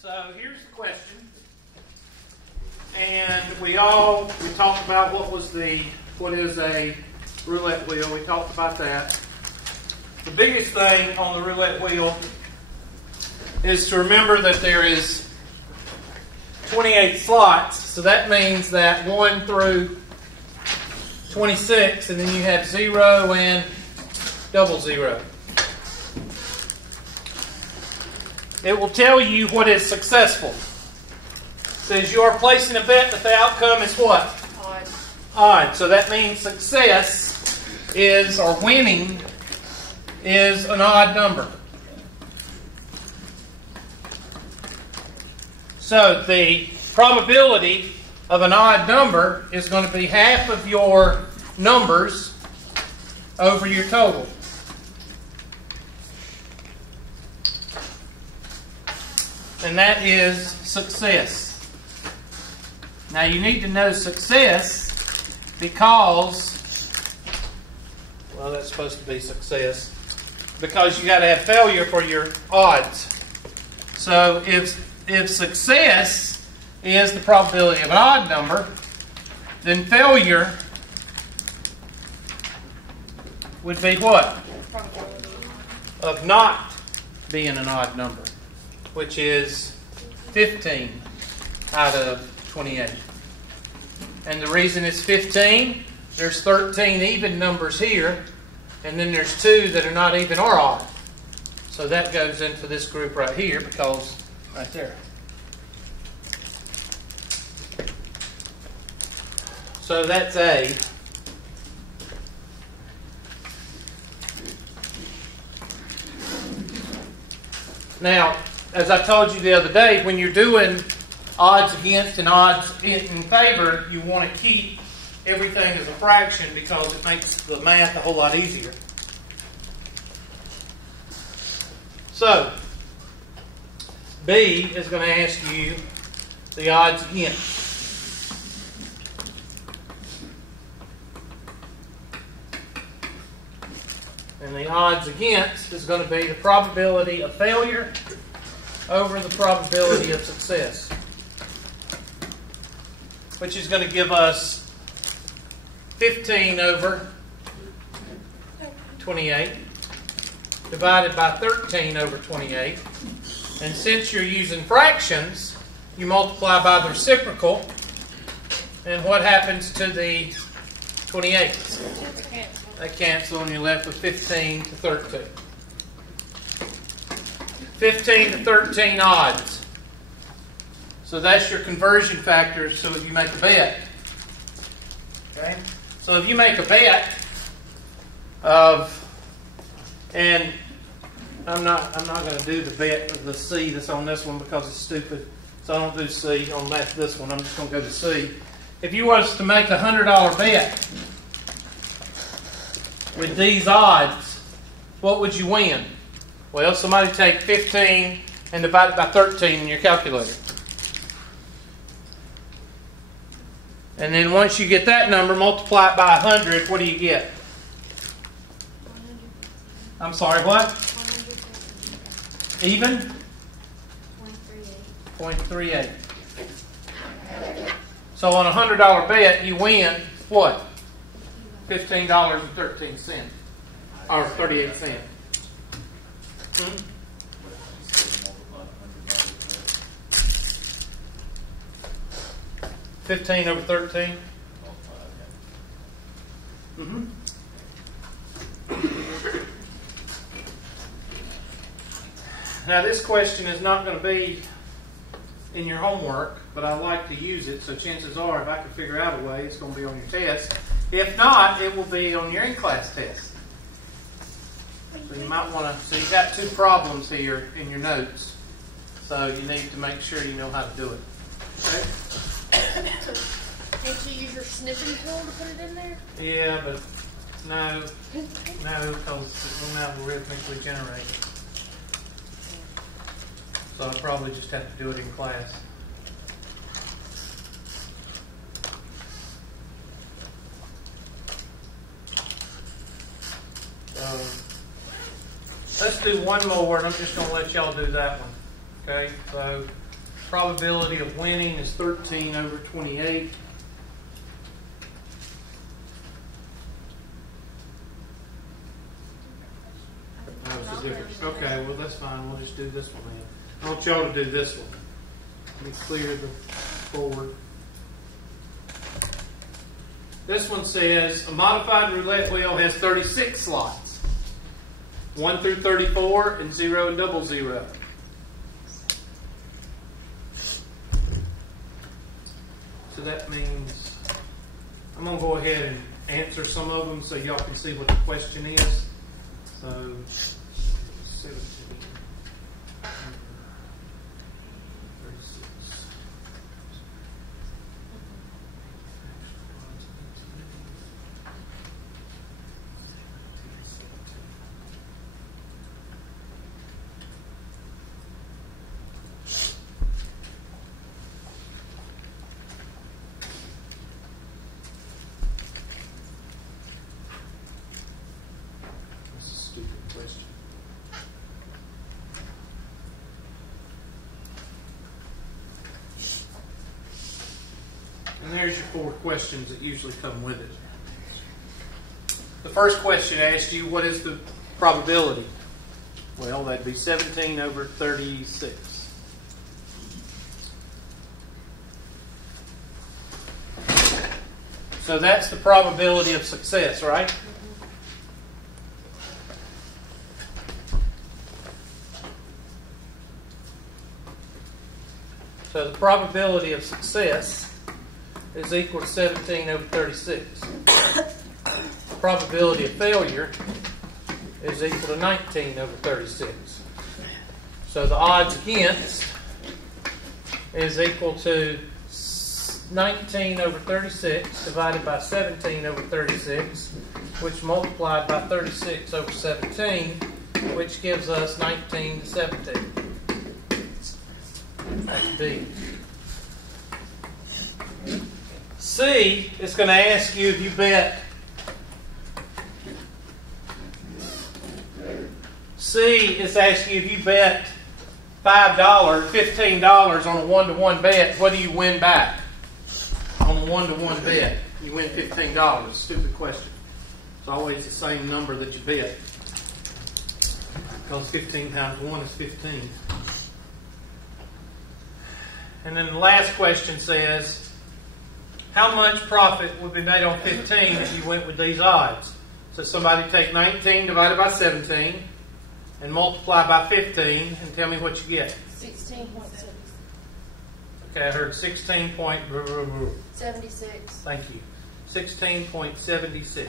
So here's the question, and we talked about what is a roulette wheel. We talked about that. The biggest thing on the roulette wheel is to remember that there is 28 slots, so that means that 1 through 26, and then you have 0 and 00. It will tell you what is successful. It says you are placing a bet that the outcome is what? Odd. Odd. So that means success is, or winning, is an odd number. So the probability of an odd number is going to be half of your numbers over your total. And that is success. Now you need to know success because, well, that's supposed to be success, because you got to have failure for your odds. So if success is the probability of an odd number, then failure would be what? Of not being an odd number, which is 15 out of 28. And the reason it's 15, there's 13 even numbers here, and then there's 2 that are not even or odd. So that goes into this group right here, because right there. So that's A. Now, as I told you the other day, when you're doing odds against and odds in favor, you want to keep everything as a fraction because it makes the math a whole lot easier. So, B is going to ask you the odds against. And the odds against is going to be the probability of failure over the probability of success, which is going to give us 15 over 28 divided by 13 over 28. And since you're using fractions, you multiply by the reciprocal, and what happens to the 28s? They cancel and you're left with 15 to 13. 15 to 13 odds. So that's your conversion factor so if you make a bet. Okay? So if you make a bet of, and I'm not going to do the bet of the C that's on this one because it's stupid. So I don't do C on this one. I'm just going to go to C. If you was to make a $100 bet with these odds, what would you win? Well, somebody take 15 and divide it by 13 in your calculator. And then once you get that number, multiply it by 100, what do you get? I'm sorry, what? 100%. Even? 0.38. 0.38. So on a $100 bet, you win what? $15.13. Or 38 cents. 15 over 13. Now this question is not going to be in your homework, but I like to use it, so chances are if I can figure out a way, it's going to be on your test. If not, it will be on your in-class test. So you might want to, so you've got 2 problems here in your notes. So you need to make sure you know how to do it. Okay? Can't you use your snipping tool to put it in there? Yeah, but no, because it will not rhythmically generate it. So I'll probably just have to do it in class. Let's do one more, and I'm just going to let y'all do that one. Okay, so probability of winning is 13 over 28. That was the difference. Okay, well that's fine. We'll just do this one then. I want y'all to do this one. Let me clear the board. This one says a modified roulette wheel has 36 slots. 1 through 34 and 0 and 00. So that means I'm going to go ahead and answer some of them so y'all can see what the question is. So 17. 36. And there's your 4 questions that usually come with it. The first question asked you, what is the probability? Well, that'd be 17 over 36. So that's the probability of success, right? So the probability of success is equal to 17 over 36. The probability of failure is equal to 19 over 36. So the odds against is equal to 19 over 36 divided by 17 over 36, which multiplied by 36 over 17, which gives us 19 to 17. That's D. C is going to ask you if you bet. C is asking you if you bet $5, $15 on a 1-to-1 bet, what do you win back? On a 1-to-1 bet, you win $15. Stupid question. It's always the same number that you bet. Because 15 times 1 is 15. And then the last question says, how much profit would be made on 15 if you went with these odds? So somebody take 19 divided by 17 and multiply by 15 and tell me what you get. 16.76. Okay, I heard 76. Thank you. 16.76.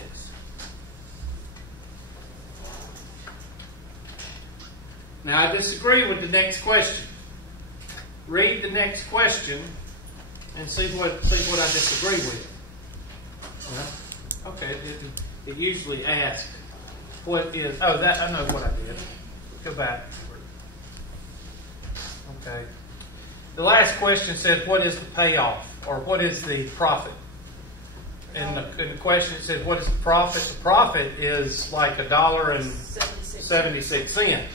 Now I disagree with the next question. Read the next question and see what I disagree with. Well, okay, it usually asks what is. Oh, that I know what I did. Go back. Okay. The last question said, "What is the payoff?" or "What is the profit?" And the question said, "What is the profit?" The profit is like $1.76.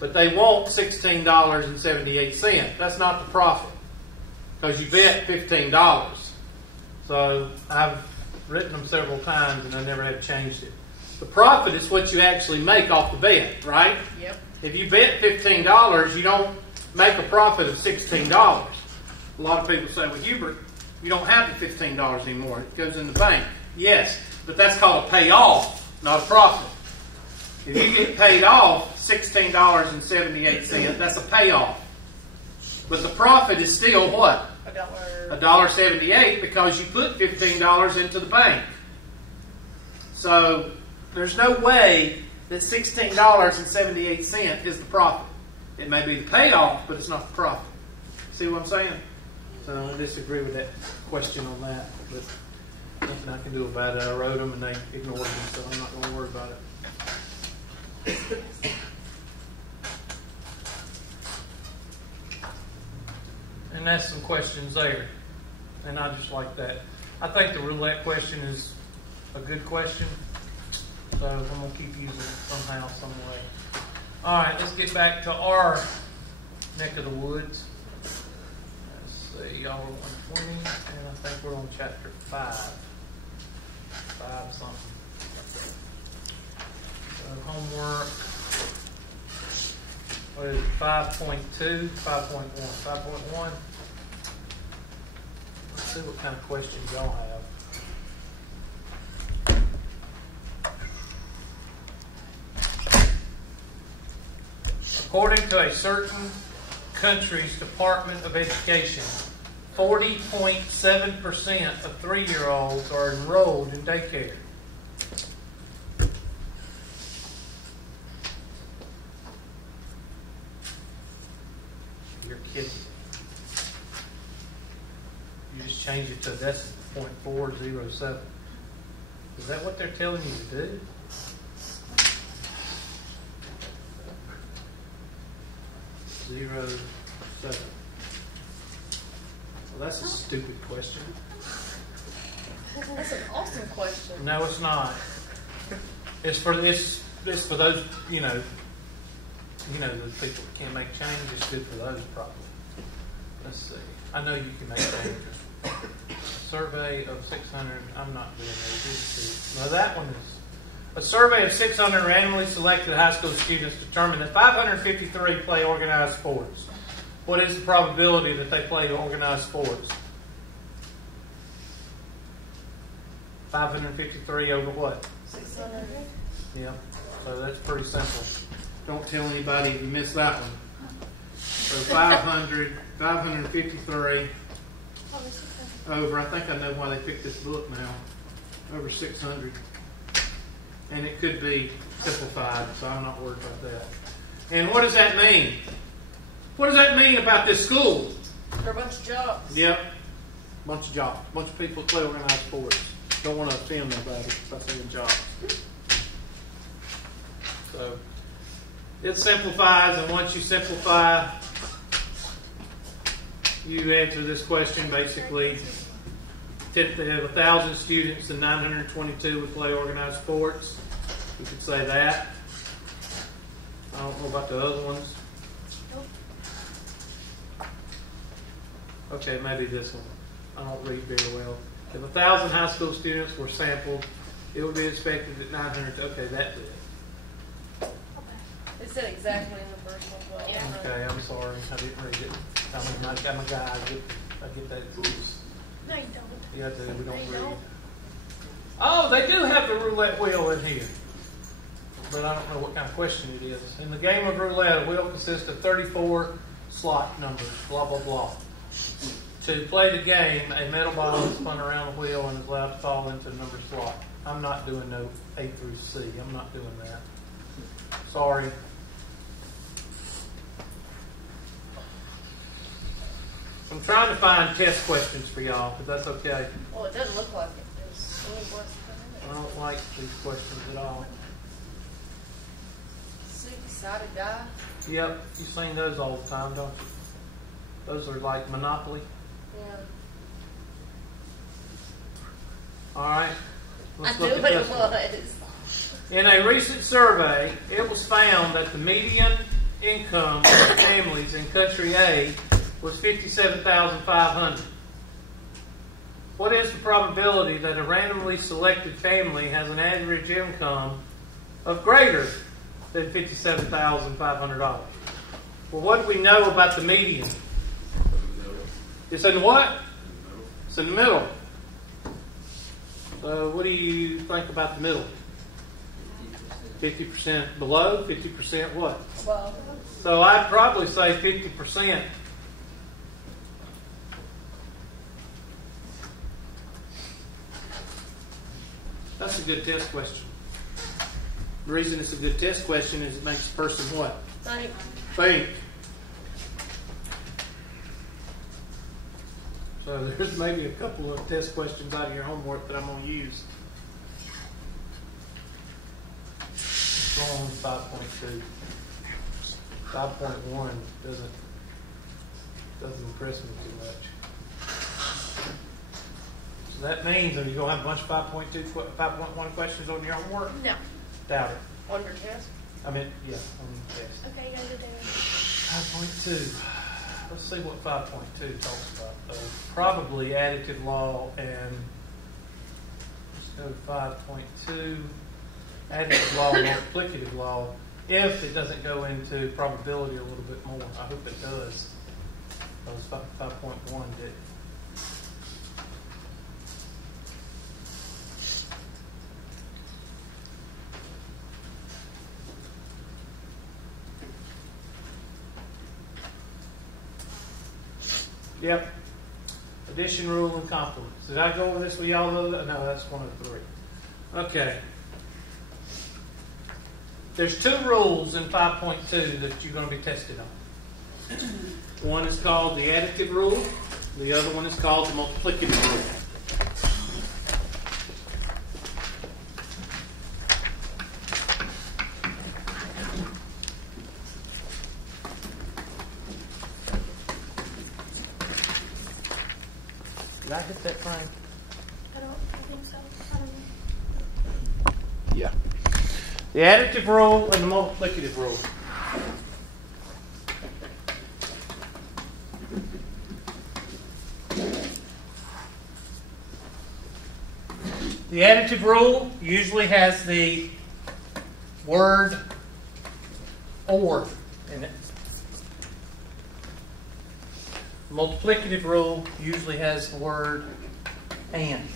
But they want $16.78. That's not the profit. Because you bet $15. So I've written them several times and I never have changed it. The profit is what you actually make off the bet, right? Yep. If you bet $15, you don't make a profit of $16. A lot of people say, well, Hubert, you don't have the $15 anymore. It goes in the bank. Yes, but that's called a payoff, not a profit. If you get paid off $16.78, that's a payoff. But the profit is still what? $1.78 because you put $15 into the bank. So there's no way that $16.78 is the profit. It may be the payoff, but it's not the profit. See what I'm saying? So I disagree with that question on that. But nothing I can do about it. I wrote them and they ignored them, so I'm not going to worry about it. And that's some questions there. And I just like that. I think the roulette question is a good question. So I'm going to keep using it somehow, some way. Alright, let's get back to our neck of the woods. see, y'all are 120, and I think we're on chapter 5. 5 something. So homework. What is it? 5.2, 5.1, 5.1. Let's see what kind of questions y'all have. According to a certain country's Department of Education, 40.7% of 3-year-olds are enrolled in daycare. You're kidding. You just change it to decimal, 0.407. Is that what they're telling you to do? Zero 7. Well, that's a stupid question. That's an awesome question. No, it's not. It's for those the people that can't make change. It's good for those probably. Let's see. I know you can make changes. Survey of 600. I'm not doing that. No, that one is. A survey of 600 randomly selected high school students determined that 553 play organized sports. What is the probability that they play organized sports? 553 over what? 600. Yeah, so that's pretty simple. Don't tell anybody if you missed that one. So 553 over, I think I know why they picked this book now, over 600. And it could be simplified, so I'm not worried about that. And what does that mean? What does that mean about this school? They're a bunch of jobs. Yep. Bunch of jobs. Bunch of people that play organized sports. Don't want to offend nobody by saying jobs. So it simplifies, and once you simplify, you answer this question basically. If they have 1,000 students and 922 would play organized sports, you could say that. I don't know about the other ones. Okay, maybe this one. I don't read very well. If 1,000 high school students were sampled, it would be expected that 900. Okay, that's it. It said exactly in the first one. Well, yeah. Okay, I'm sorry. I didn't read it. I'm a guy. I get that excuse. No, you don't. Yeah, we don't They read. don't. Oh, they do have the roulette wheel in here. But I don't know what kind of question it is. In the game of roulette, a wheel consists of 34 slot numbers, blah, blah, blah. To play the game, a metal ball is spun around the wheel and is allowed to fall into a number slot. I'm not doing no A through C. I'm not doing that. Sorry. I'm trying to find test questions for y'all, but that's okay. Well, it doesn't look like it. It's really worse I don't like these questions at all. Six-sided die. Yep, you've seen those all the time, don't you? Those are like Monopoly. Yeah. All right. I Let's knew look at what it this one. was. In a recent survey, it was found that the median income of families in Country A was $57,500. What is the probability that a randomly selected family has an average income of greater than $57,500? Well, what do we know about the median? It's in what? It's in the middle. So what do you think about the middle? 50% below, 50% what? Well, So I'd probably say 50%. That's a good test question. The reason it's a good test question is it makes the person what? Think. So there's maybe a couple of test questions out of your homework that I'm going to use. Go on 5.2. 5.1 doesn't impress me too much. So that means that you're going to have a bunch of 5.1 questions on your homework? no. Doubt it. On your test? I mean, yeah, on the test. Okay, you gotta go there. 5.2. let's see what 5.2 talks about, though. Probably additive law and, let's go to 5.2, additive law, multiplicative law, if it doesn't go into probability a little bit more. I hope it does. Because 5.1 did. Yep. Addition rule and complements. Did I go over this with y'all? No, that's 103. Okay. There's two rules in 5.2 that you're going to be tested on. One is called the additive rule. The other one is called the multiplicative rule. Did I hit that frame? I think so. I don't know. Yeah. The additive rule and the multiplicative rule. The additive rule usually has the word or in it. The multiplicative rule usually has the word and.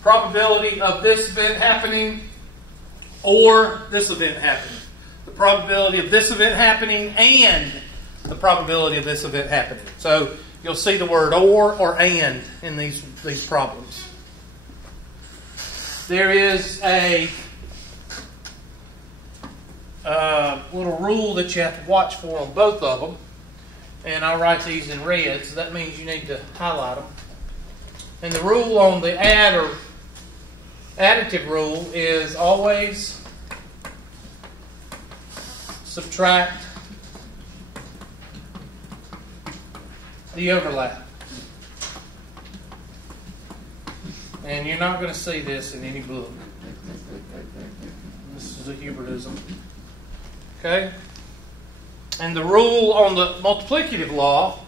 Probability of this event happening or this event happening. The probability of this event happening and the probability of this event happening. So you'll see the word or and in these problems. There is a little rule that you have to watch for on both of them. And I'll write these in red, so that means you need to highlight them. And the rule on the add or additive rule is always subtract the overlap. And you're not going to see this in any book. This is a Hubertism. Okay? And the rule on the multiplicative law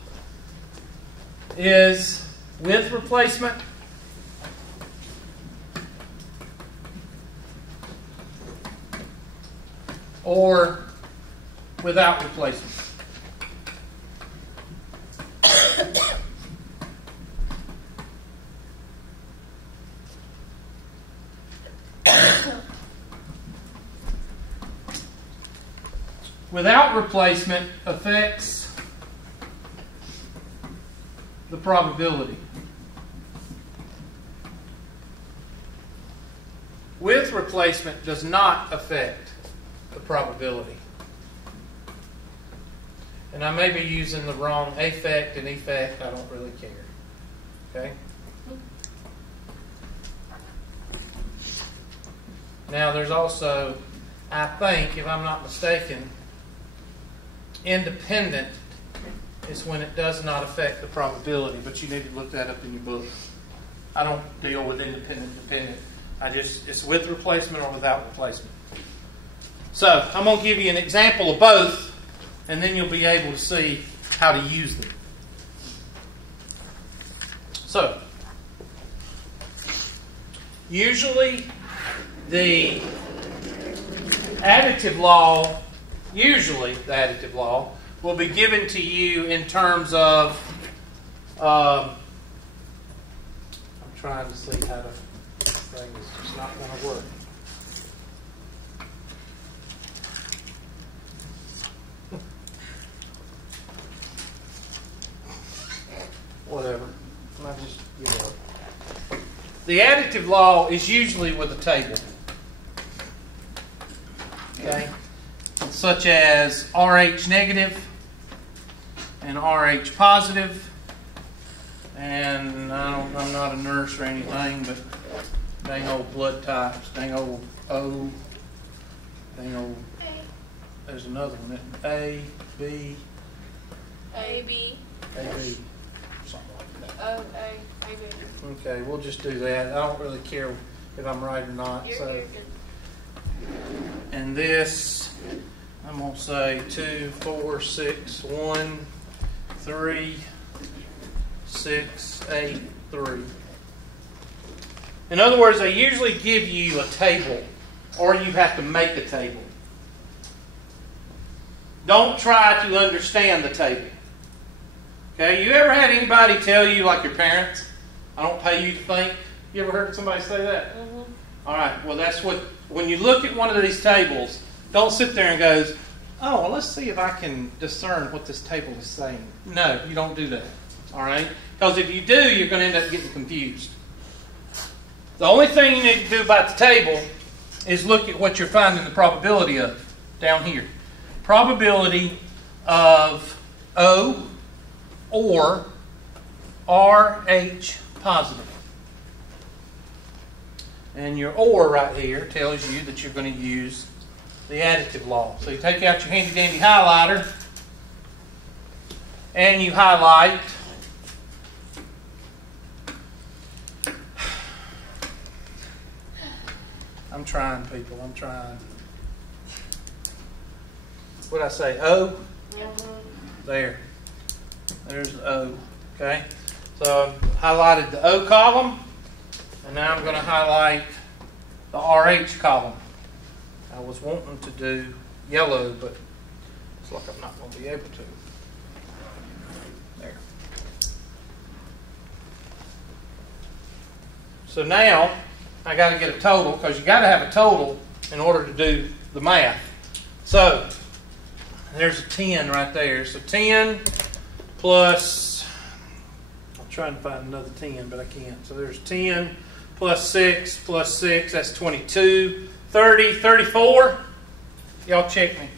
is with replacement or without replacement. Without replacement affects the probability. With replacement does not affect the probability. And I may be using the wrong affect and effect. I don't really care. Okay? Now there's also, I think, if I'm not mistaken, independent is when it does not affect the probability, but you need to look that up in your book. I don't deal with independent, dependent. It's with replacement or without replacement. So I'm going to give you an example of both, and then you'll be able to see how to use them. So, usually the additive law will be given to you in terms of, I'm trying to see how to, this thing is just not going to work. Whatever. I'll just give it up. The additive law is usually with a table. Okay? Such as RH negative and RH positive. And I'm not a nurse or anything, but dang old blood types. Dang old O. Dang old. There's another one. A, B. A, B. A, B. Something like that. O, A, B. Okay, we'll just do that. I don't really care if I'm right or not. You're So, good. and this, I'm I'm going to say 2, 4, 6, 1, 3, 6, 8, 3. In other words, they usually give you a table, or you have to make a table. Don't try to understand the table. Okay, you ever had anybody tell you, like your parents, I don't pay you to think? You ever heard somebody say that? Mm-hmm. All right, well that's what, when you look at one of these tables, don't sit there and go, oh, well let's see if I can discern what this table is saying. No, you don't do that. All right? Because if you do, you're going to end up getting confused. The only thing you need to do about the table is look at what you're finding the probability of down here. Probability of O or RH positive. And your OR right here tells you that you're going to use the additive law. So you take out your handy dandy highlighter and you highlight I'm trying, people. I'm trying. What did I say? O? There. There's the O. Okay? So I've highlighted the O column. And now I'm going to highlight the RH column. I was wanting to do yellow, but it's like I'm not going to be able to. There. So now I got to get a total, because you got to have a total in order to do the math. So there's a 10 right there. So 10 plus, I'm trying to find another 10, but I can't. So there's 10 plus 6 plus 6, that's 22, 30, 34. Y'all check me.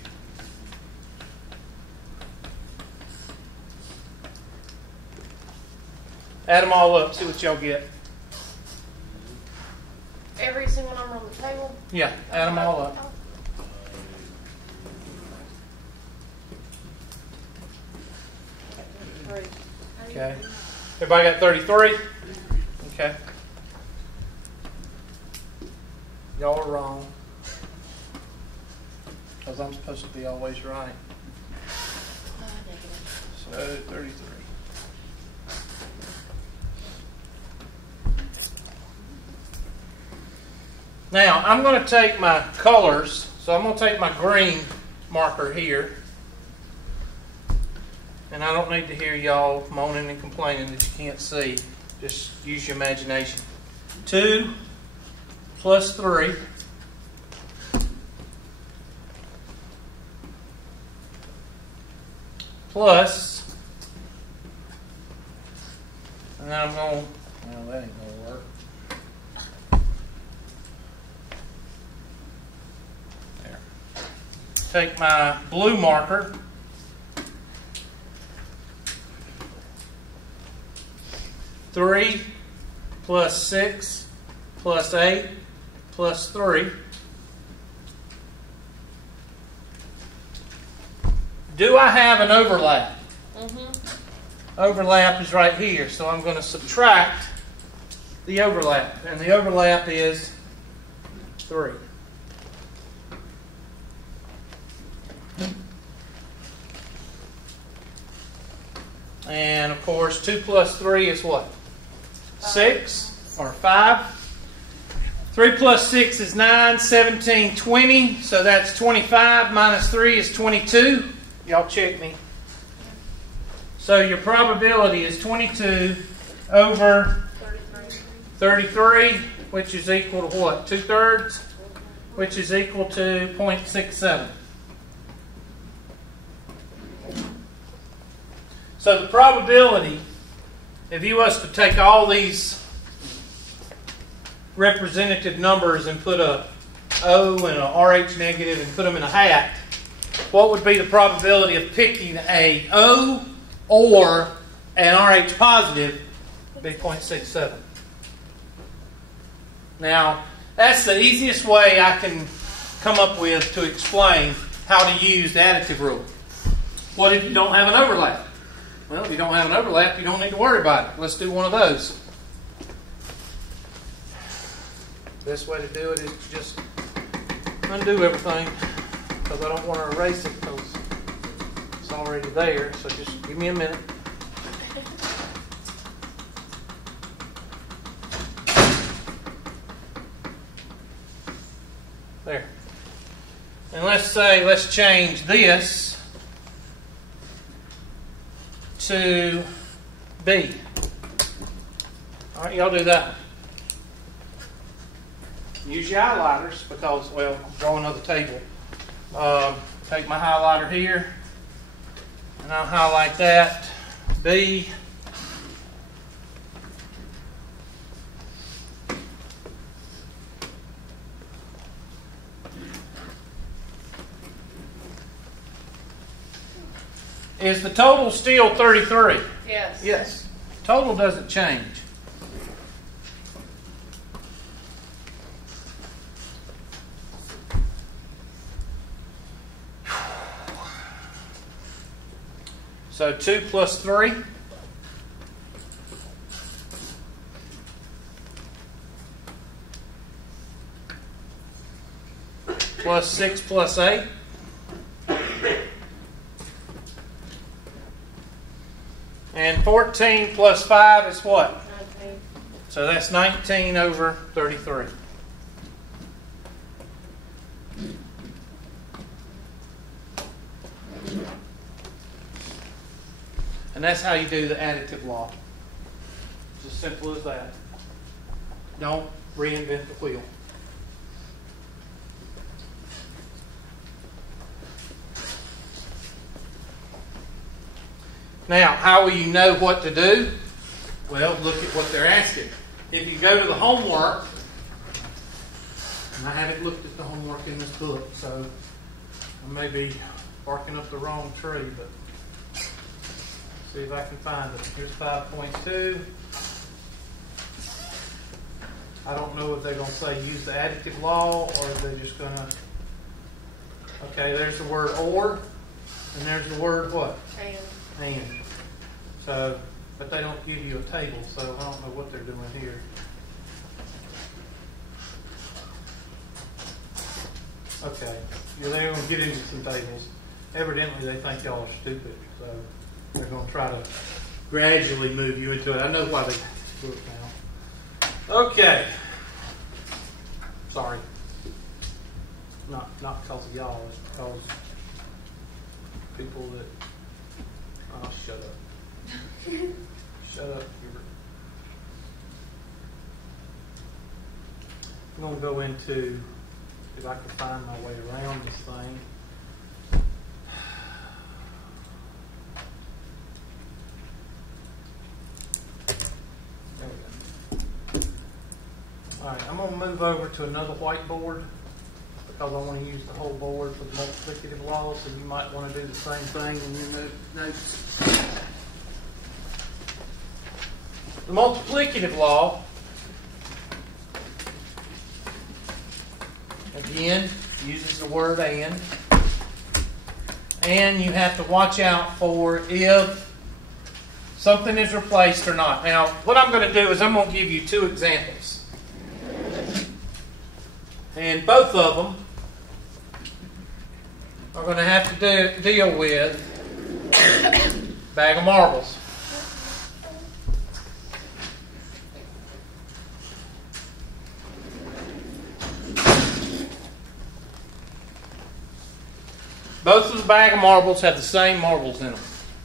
Add them all up, see what y'all get. Every single number on the table? Yeah, add them all up. Okay. Everybody got 33? Okay. Y'all are wrong. Because I'm supposed to be always right. So, 33. Now, I'm going to take my colors. So, I'm going to take my green marker here. And I don't need to hear y'all moaning and complaining that you can't see. Just use your imagination. 2 plus 3 plus, and then I'm going, well, that ain't going to work. There. Take my blue marker. 3 plus 6 plus 8 plus 3. Do I have an overlap? Mm-hmm. Overlap is right here, so I'm going to subtract the overlap. And the overlap is 3. And of course, 2 plus 3 is what? 6 or 5. 3 plus 6 is 9, 17, 20. So that's 25 minus 3 is 22. Y'all check me. So your probability is 22 over 33, which is equal to what? 2/3, which is equal to 0.67. So the probability, if you was to take all these representative numbers and put a O and a RH negative and put them in a hat, what would be the probability of picking a O or an RH positive? Would be 0.67. Now, that's the easiest way I can come up with to explain how to use the additive rule. What if you don't have an overlap? Well, if you don't have an overlap, you don't need to worry about it. Let's do one of those. Best way to do it is to just undo everything. because I don't want to erase it because it's already there. So just give me a minute. There. And let's change this to B. All right, y'all do that. Use your highlighters because, well, draw another table. Take my highlighter here, and I'll highlight that. B. Is the total still 33? Yes. Yes. Total doesn't change. So 2 plus 3. Plus 6 plus 8. And 14 plus 5 is what? 19. So that's 19 over 33. And that's how you do the additive law. It's as simple as that. Don't reinvent the wheel. Now, how will you know what to do? Well, look at what they're asking. If you go to the homework, and I haven't looked at the homework in this book, so I may be barking up the wrong tree, but see if I can find it. Here's 5.2. I don't know if they're going to say use the additive law or if they're just going to... Okay, there's the word or, and there's the word what? And. So, but they don't give you a table, so I don't know what they're doing here. Okay, they're going to get into some tables. Evidently, they think y'all are stupid, so they're going to try to gradually move you into it. I know why they do it now. Okay. Sorry. Not because of y'all, it's because people that... Oh, shut up. Shut up, Hubert. I'm going to go into, if I can find my way around this thing. There we go. Alright, I'm going to move over to another whiteboard because I want to use the whole board for the multiplicative law, so you might want to do the same thing in your notes. The multiplicative law, again, uses the word and you have to watch out for if something is replaced or not. Now, what I'm going to do is I'm going to give you two examples. And both of them are going to have to deal with a bag of marbles. Both of the bag of marbles have the same marbles in them.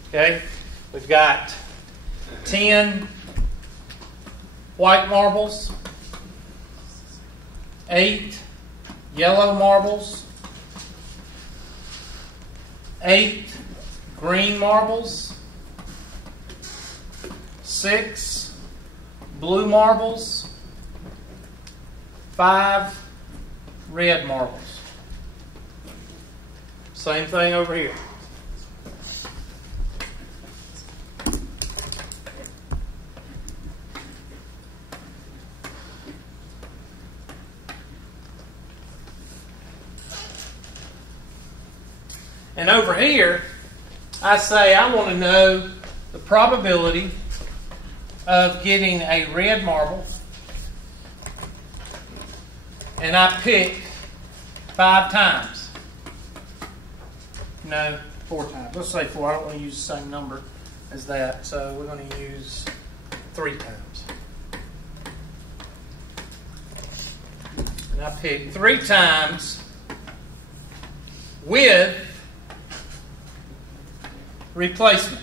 Okay? We've got 10 white marbles, 8 yellow marbles, 8 green marbles, 6 blue marbles, 5 red marbles. Same thing over here. And over here, I say I want to know the probability of getting a red marble. And I pick 5 times. No, 4 times. Let's say 4. I don't want to use the same number as that, so we're going to use 3 times. And I picked 3 times with replacement.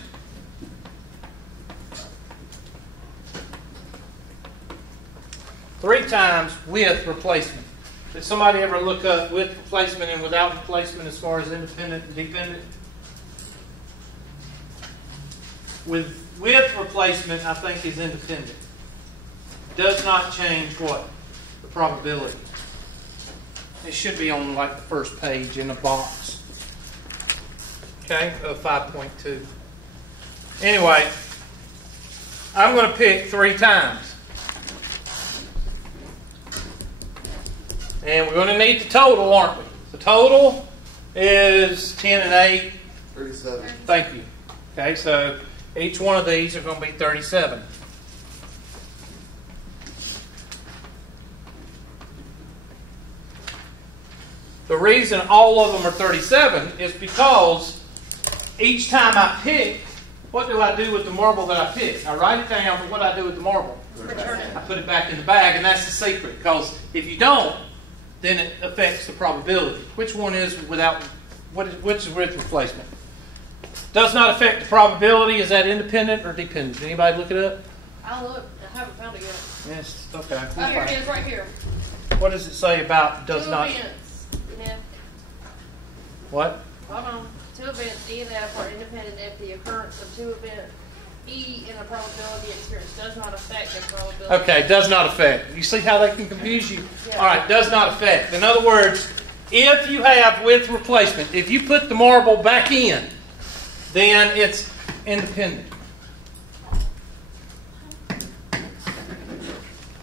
Three times with replacement. Did somebody ever look up with replacement and without replacement as far as independent and dependent? With replacement, I think is independent. Does not change what? The probability. It should be on like the first page in a box. Okay, of 5.2. Anyway, I'm going to pick 3 times. And we're going to need the total, aren't we? The total is 10 and 8. 37. Thank you. Okay, so each one of these are going to be 37. The reason all of them are 37 is because each time I pick, what do I do with the marble that I pick? I write it down, but what do I do with the marble? Return it. I put it back in the bag, and that's the secret. Because if you don't, then it affects the probability. Which one is without? Which is with replacement? Does not affect the probability. Is that independent or dependent? Did anybody look it up? I'll look. I haven't found it yet. Yes. Okay. Oh, here it is, right here. What does it say about does 2 not? events. Yeah. What? Hold on. 2 events E and F are independent if the occurrence of 2 events E in a probability experience does not affect the probability. Okay, does not affect. You see how they can confuse you? Yeah. All right, does not affect. In other words, if you have with replacement, if you put the marble back in, then it's independent.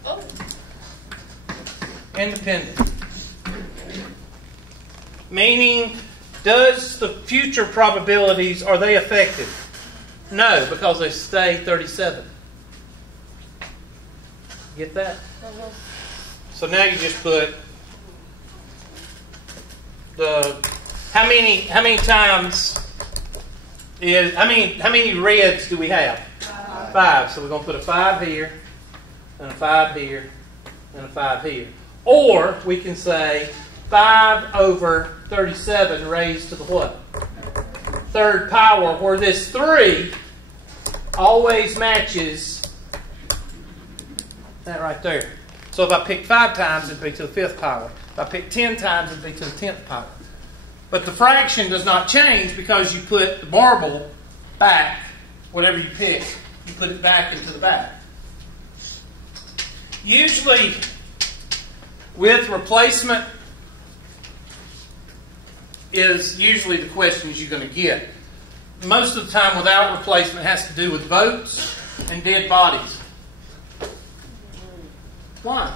Oh. Independent. Meaning, does the future probabilities, are they affected? No, because they stay 37. Get that? Uh-huh. So now you just put the how many times is how many reds do we have? 5. So we're going to put a 5 here, and a 5 here, and a 5 here. Or we can say 5 over 37 raised to the what? 3rd power, where this 3 always matches that right there. So if I pick 5 times, it'd be to the 5th power. If I pick 10 times, it'd be to the 10th power. But the fraction does not change because you put the marble back, whatever you pick, you put it back into the bag. Usually, with replacement is usually the questions you're going to get. Most of the time without replacement has to do with votes and dead bodies. Why?